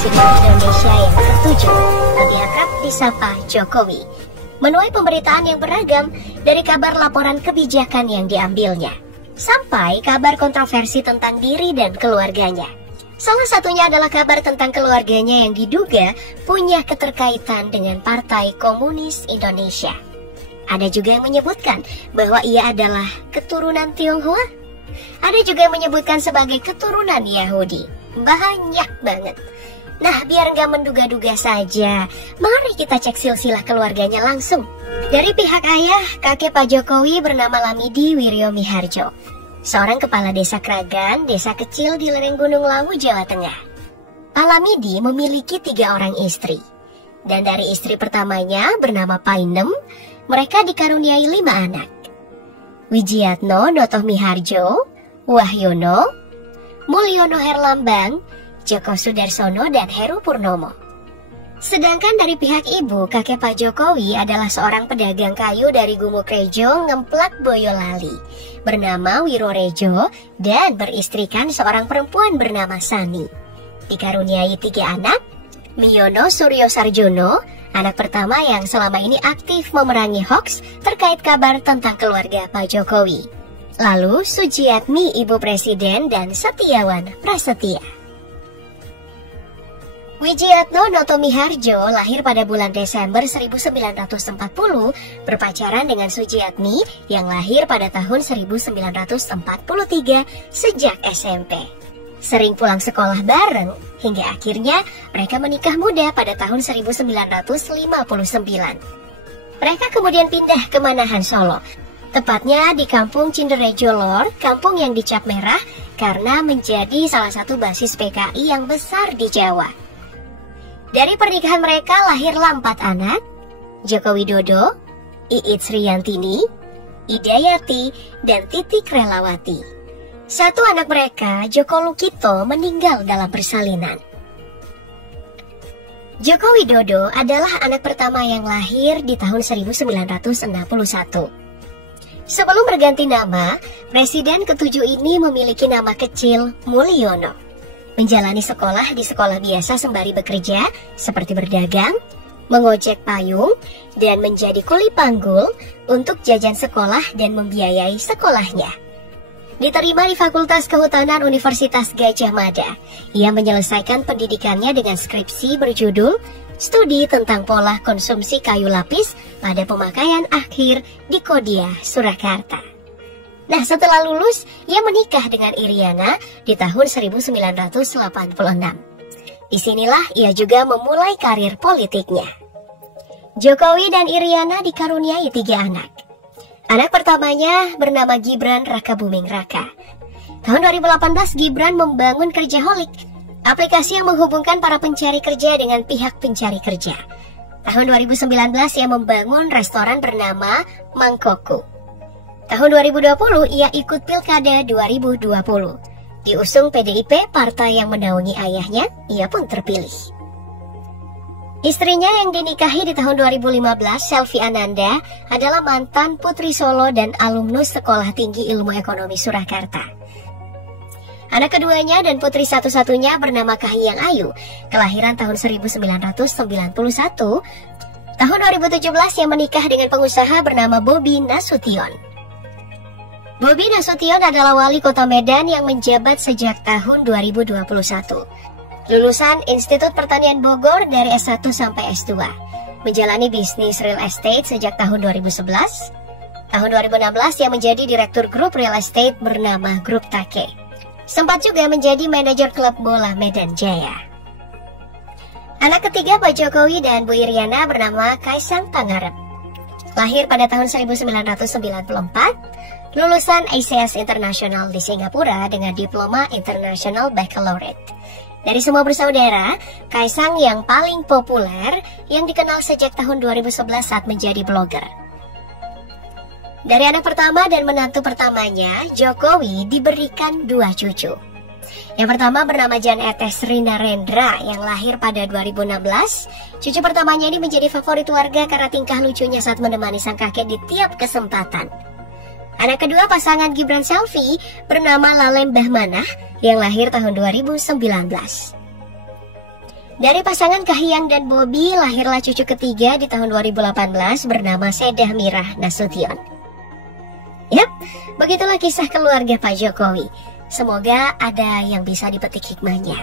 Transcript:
Presiden Indonesia yang ke-7, lebih akrab disapa Jokowi, menuai pemberitaan yang beragam dari kabar laporan kebijakan yang diambilnya, sampai kabar kontroversi tentang diri dan keluarganya. Salah satunya adalah kabar tentang keluarganya yang diduga punya keterkaitan dengan Partai Komunis Indonesia. Ada juga yang menyebutkan bahwa ia adalah keturunan Tionghoa. Ada juga yang menyebutkan sebagai keturunan Yahudi. Banyak banget. Nah, biar nggak menduga-duga saja, mari kita cek silsilah keluarganya langsung. Dari pihak ayah, kakek Pak Jokowi bernama Lamidi Wiryo Miharjo, seorang kepala desa Kragan, desa kecil di lereng Gunung Lawu, Jawa Tengah. Pak Lamidi memiliki 3 orang istri. Dan dari istri pertamanya bernama Painem, mereka dikaruniai 5 anak. Wijiatno Notoh Miharjo, Wahyono, Mulyono Herlambang, Joko Sudarsono, dan Heru Purnomo. Sedangkan dari pihak ibu, kakek Pak Jokowi adalah seorang pedagang kayu dari Gumukrejo, Ngemplak, Boyolali, bernama Wirorejo, dan beristrikan seorang perempuan bernama Sani. Dikaruniai 3 anak, Miyono Suryo Sarjono, anak pertama yang selama ini aktif memerangi hoaks terkait kabar tentang keluarga Pak Jokowi. Lalu Sujiatmi, ibu presiden, dan Setiawan Prasetya. Wijiatno Notoh Miharjo lahir pada bulan Desember 1940, berpacaran dengan Sujiatmi yang lahir pada tahun 1943 sejak SMP. Sering pulang sekolah bareng, hingga akhirnya mereka menikah muda pada tahun 1959. Mereka kemudian pindah ke Manahan, Solo, tepatnya di Kampung Cinderejo Lor, kampung yang dicap merah karena menjadi salah satu basis PKI yang besar di Jawa. Dari pernikahan mereka lahirlah 4 anak, Joko Widodo, Iit Sriyantini, Idayati, dan Titik Relawati. 1 anak mereka, Joko Lukito, meninggal dalam persalinan. Joko Widodo adalah anak pertama yang lahir di tahun 1961. Sebelum berganti nama, Presiden ke-7 ini memiliki nama kecil Mulyono. Menjalani sekolah di sekolah biasa sembari bekerja, seperti berdagang, mengojek payung, dan menjadi kuli panggul untuk jajan sekolah dan membiayai sekolahnya. Diterima di Fakultas Kehutanan Universitas Gadjah Mada, ia menyelesaikan pendidikannya dengan skripsi berjudul Studi tentang Pola Konsumsi Kayu Lapis pada Pemakaian Akhir di Kodia, Surakarta. Nah, setelah lulus, ia menikah dengan Iriana di tahun 1986. Disinilah ia juga memulai karir politiknya. Jokowi dan Iriana dikaruniai 3 anak. Anak pertamanya bernama Gibran Rakabuming Raka. Tahun 2018, Gibran membangun Kerjaholik, aplikasi yang menghubungkan para pencari kerja dengan pihak pencari kerja. Tahun 2019, ia membangun restoran bernama Mangkoko. Tahun 2020, ia ikut Pilkada 2020. Diusung PDIP, partai yang menaungi ayahnya, ia pun terpilih. Istrinya yang dinikahi di tahun 2015, Selvi Ananda, adalah mantan Putri Solo dan alumnus Sekolah Tinggi Ilmu Ekonomi Surakarta. Anak keduanya dan putri satu-satunya bernama Kahiyang Ayu, kelahiran tahun 1991. Tahun 2017 ia menikah dengan pengusaha bernama Bobi Nasution. Bobi Nasution adalah wali kota Medan yang menjabat sejak tahun 2021. Lulusan Institut Pertanian Bogor dari S1 sampai S2. Menjalani bisnis real estate sejak tahun 2011. Tahun 2016 ia menjadi direktur grup real estate bernama Grup Take. Sempat juga menjadi manajer klub bola Medan Jaya. Anak ketiga Pak Jokowi dan Bu Iriana bernama Kaisang Pangarep. Lahir pada tahun 1994. Lulusan ICS International di Singapura dengan diploma International Baccalaureate. Dari semua bersaudara, Kaisang yang paling populer yang dikenal sejak tahun 2011 saat menjadi blogger. Dari anak pertama dan menantu pertamanya, Jokowi diberikan 2 cucu. Yang pertama bernama Jan Etes Rina Rendra yang lahir pada 2016. Cucu pertamanya ini menjadi favorit warga karena tingkah lucunya saat menemani sang kakek di tiap kesempatan. Anak kedua pasangan Gibran Selvi bernama Lalem Bahmanah yang lahir tahun 2019. Dari pasangan Kahiyang dan Bobi lahirlah cucu ketiga di tahun 2018 bernama Sedah Mirah Nasution. Yap, begitulah kisah keluarga Pak Jokowi. Semoga ada yang bisa dipetik hikmahnya.